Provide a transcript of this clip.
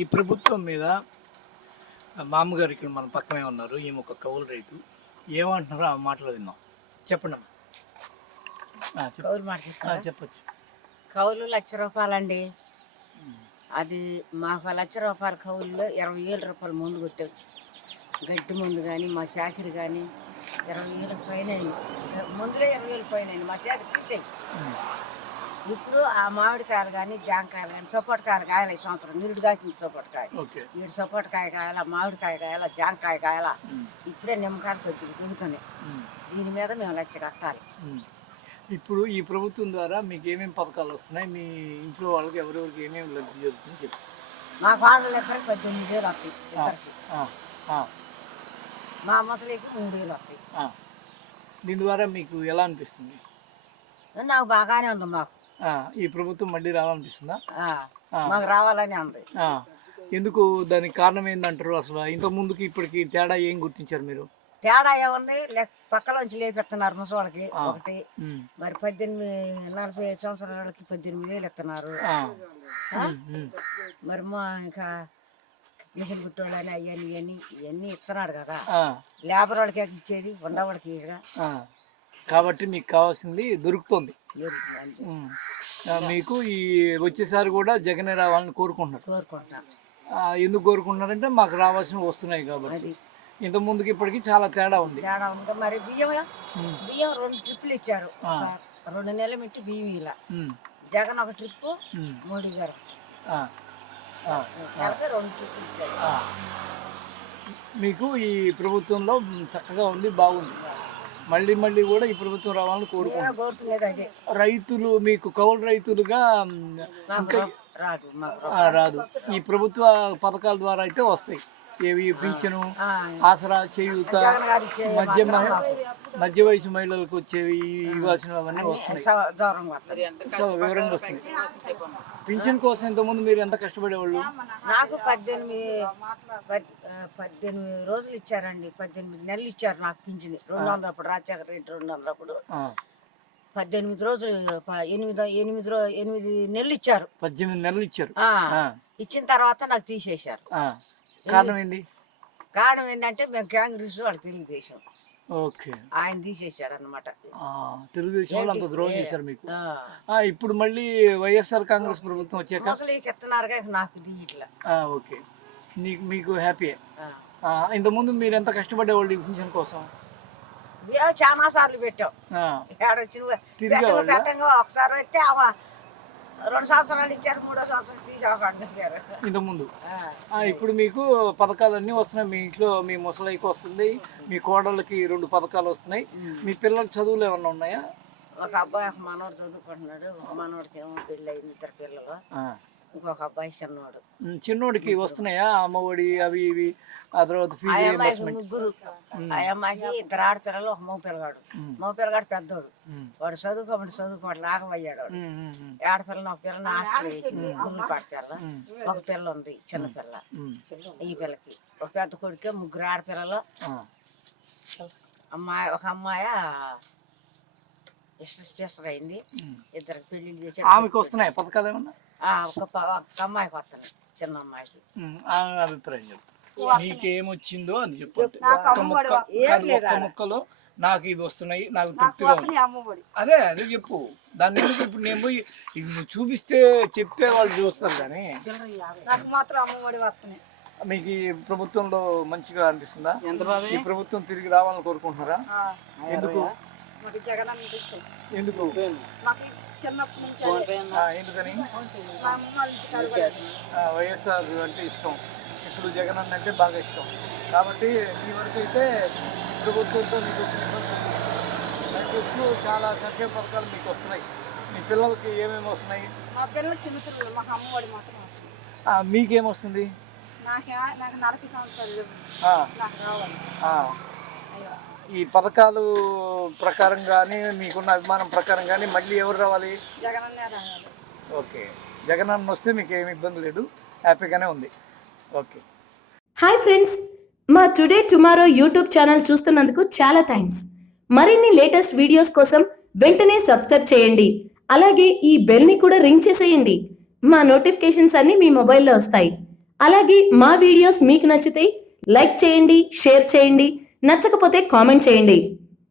ఈ ప్రభుత్వం మీద మామగారు ఇక్కడ మన పక్కనే ఉన్నారు. ఈమె ఒక కౌలు రైతు. ఏమంటున్నారో ఆ మాటలు విన్నాం. చెప్పండి అమ్మా. కౌలు మాట చెప్పచ్చు. కౌలు ₹1,00,000 అండి. అది మాకు ₹1,00,000 కౌలులో 20,000 రూపాయలు ముందు కొట్టారు. గట్టి ముందు కానీ మా చాకరి కానీ 20,000 పైన ముందులో 20,000 పైన మా చాకరి తీసేయి. ఇప్పుడు ఆ మామిడికాయలు కానీ జాంకాయలు కానీ సపోటకాయలు కాయాలి. ఈ సంవత్సరం నిరుడు కాసింది సపోటకాయ. ఈడు సపోటకాయ కాయాల, మామిడికాయ కాయాల, జాంకాయ కాయాల. ఇప్పుడే నిమ్మకాయలు కొద్దిగా దిగుతున్నాయి. దీని మీద మేము లక్ష కట్టాలి. ఇప్పుడు ఈ ప్రభుత్వం ద్వారా మీకు ఏమేమి పథకాలు వస్తున్నాయి, మీ ఇంట్లో వాళ్ళకి ఎవరెవరికి ఏమేమి లబ్ధి జరుగుతుంది చెప్పి. మా వాళ్ళ ఎక్కడికి 18,000 వస్తాయి ఇద్దరికి. మా ముసలికి 3,000 వస్తాయి. దీని ద్వారా మీకు ఎలా అనిపిస్తుంది? నాకు బాగానే ఉంది. మాకు ఈ ప్రభుత్వం మళ్ళీ రావాలనిపిస్తుందా? మాకు రావాలని ఉంది. ఎందుకు? దానికి కారణం ఏంటంటారు? అసలు ఇంత ముందుకి ఇప్పటికి తేడా ఏం గుర్తించారు మీరు? తేడా ఏముంది? పక్కలోంచి లేపెడుతున్నారు ముసవాళ్ళకి ఒకటి. మరి 45 సంవత్సరాలకి 18,000 ఇస్తున్నారు. మరి మా ఇంకా మిషన్ కుట్టోళ్ళని ఇవన్నీ ఇస్తున్నాడు కదా. లేబర్ వాళ్ళకి ఇచ్చేది, ఉండవాడికి ఇక. కాబట్టి మీకు కావాల్సింది దొరుకుతుంది. మీకు ఈ వచ్చేసారి కూడా జగనే రావాలని కోరుకుంటున్నారు. ఎందుకు కోరుకుంటున్నారంటే మాకు రావాల్సినవి వస్తున్నాయి కాబట్టి. ఇంత ముందుకి ఇప్పటికి చాలా తేడా ఉంది. మరి బియ్యం 2 ట్రిప్పులు ఇచ్చారు. 2 నెలలు పెట్టి బియ్యం ఇలా. జగన్ ఒక ట్రిప్పు, మోడీ గారు నెలకి 2 ట్రిప్పులు ఇచ్చారు. మీకు ఈ ప్రభుత్వంలో చక్కగా ఉంది, బాగుంది. మళ్ళీ కూడా ఈ ప్రభుత్వం రావాలని కోరుకుంటున్నారు. రైతులు మీకు కౌలు రైతులుగా రాదు. ఈ ప్రభుత్వ పథకాల ద్వారా అయితే వస్తాయి. ఏవి? పింఛను, ఆసరా, చేయూత, మధ్య వయసు మహిళలకు వచ్చేవి, ఇవ్వాల్సినవి అవన్నీ వస్తున్నాయి. వివరంగా వస్తుంది. పింఛన్ కోసం ఇంతకుముందు మీరు ఎంత కష్టపడేవాళ్ళు? నాకు 18 రోజులు ఇచ్చారండి. 18 నెలలు ఇచ్చారు నాకు పింఛన్. 200 అప్పుడు రాజశేఖర రెడ్డి 200 అప్పుడు 18 రోజులు 8 నెలలు ఇచ్చారు. 18 నెలలు ఇచ్చారు. ఇచ్చిన తర్వాత నాకు తీసేశారు. కారణం ఏంటి? కారణం ఏంటంటే మేము కాంగ్రెస్ వాళ్ళు తెలుగుదేశం. ఓకే. ఆయన తీసేశాడు అన్నమాట. తెలుగుదేశం వాళ్ళు అంత ద్రోహం చేశారు మీకు. ఇప్పుడు మళ్ళీ వైఎస్ఆర్ కాంగ్రెస్ ప్రభుత్వం వచ్చాక ముసలికి ఎత్తున్నారు నాకు ఇట్లా. ఓకే. మీకు హ్యాపీ. ఇంతకుముందు మీరు ఎంత కష్టపడేవాళ్ళు ఈ పింఛన్ కోసం? చాలా సార్లు పెట్టాం. పెట్టంగా ఒకసారి అయితే 2 సంవత్సరాలు ఇచ్చారు, 3వ సంవత్సరం తీసారు ఇంతకుముందు. ఇప్పుడు మీకు పథకాలన్నీ వస్తున్నాయి. మీ ఇంట్లో మీ ముసలికి వస్తుంది, మీ కోడళ్ళకి 2 పథకాలు వస్తున్నాయి. మీ పిల్లల చదువులు ఏమన్నా ఉన్నాయా? ఒక అబ్బాయి ఒక మనోడు చదువుకుంటున్నాడు. ఒక మనోడికి ఏమో పెళ్ళి అయింది, 2 పిల్లలు. ఇంకొక అబ్బాయి చిన్నోడికి వస్తున్నాయా అమ్మఒడి అవి ఇవి? ఆ తర్వాత ముగ్గురు. ఆ అమ్మాయికి 2 ఆడపిల్లలు, ఒక మగ పిల్లగాడు. మగ పిల్లగాడు పెద్దోడు. వాడు చదువుకోవడం లాగమయ్యాడు. ఆడపిల్లని ఒక పిల్లని హాస్టల్ వేసింది, గురువుల పాఠశాల. ఒక పిల్ల ఉంది, చిన్న పిల్ల. ఈ పిల్లకి ఒక పెద్ద కొడుకే, 3 ఆడపిల్లలు. ఒక అమ్మాయి ఇష్టం అయింది. 2 పెళ్లిళ్ళు చేసాడు. ఆమెకు వస్తున్నాయి పథకాలు ఏమన్నా? ఒక అమ్మాయికి వస్తున్నాయి, చిన్న అమ్మాయికి. అభిప్రాయం చెప్పు. నీకేమొచ్చిందో అని చెప్పు. ఒక్క ముక్కలో నాకు ఇది వస్తున్నాయి, నాకు తృప్తిగా ఉంది. అదే చెప్పు. దాన్ని ఎందుకు ఇప్పుడు నేను పోయి ఇది నువ్వు చూపిస్తే చెప్తే వాళ్ళు చూస్తారు. కానీ నాకు మాత్రం అమ్మఒడి వస్తున్నాయి. మీకు ఈ ప్రభుత్వంలో మంచిగా అనిపిస్తుందా? ఈ ప్రభుత్వం తిరిగి రావాలని కోరుకుంటున్నారా? ఎందుకు? జగన్ అంటే ఇష్టం. ఎందుకు? చిన్నప్పటి నుంచి. ఎందుకని? వైఎస్ఆర్ అంటే ఇష్టం, ఇప్పుడు జగన్ అంటే బాగా ఇష్టం. కాబట్టి ఈ వరకు అయితే ప్రభుత్వంతో మీకు ఎప్పుడు చాలా సంక్షేమ పథకాలు మీకు వస్తున్నాయి. మీ పిల్లలకి ఏమేమి వస్తున్నాయి? మా పిల్లలకి చిన్నపిల్లలు, మాకు అమ్మఒడి మాత్రం వస్తుంది. మీకేమొస్తుంది? నాకు 40 సంవత్సరాలు నాకు రావాలి. ఈ పథకాలు ప్రకారం కానీ మీకున్న అభిమానం ప్రకారం కానీ మళ్ళీ ఎవరు రావాలి? జగన్ అన్నే రావాలి. ఓకే. జగన్ అన్న వస్తే మీకు ఏమి ఇబ్బంది లేదు, హ్యాపీగానే ఉంది. ఓకే. హాయ్ ఫ్రెండ్స్, మా టుడే టుమారో యూట్యూబ్ ఛానల్ చూస్తున్నందుకు చాలా థ్యాంక్స్. మరిన్ని లేటెస్ట్ వీడియోస్ కోసం వెంటనే సబ్స్క్రైబ్ చేయండి. అలాగే ఈ బెల్ని కూడా రింగ్ చేసేయండి. మా నోటిఫికేషన్స్ అన్నీ మీ మొబైల్లో వస్తాయి. అలాగే మా వీడియోస్ మీకు నచ్చితే లైక్ చేయండి, షేర్ చేయండి, నచ్చకపోతే కామెంట్ చేయండి.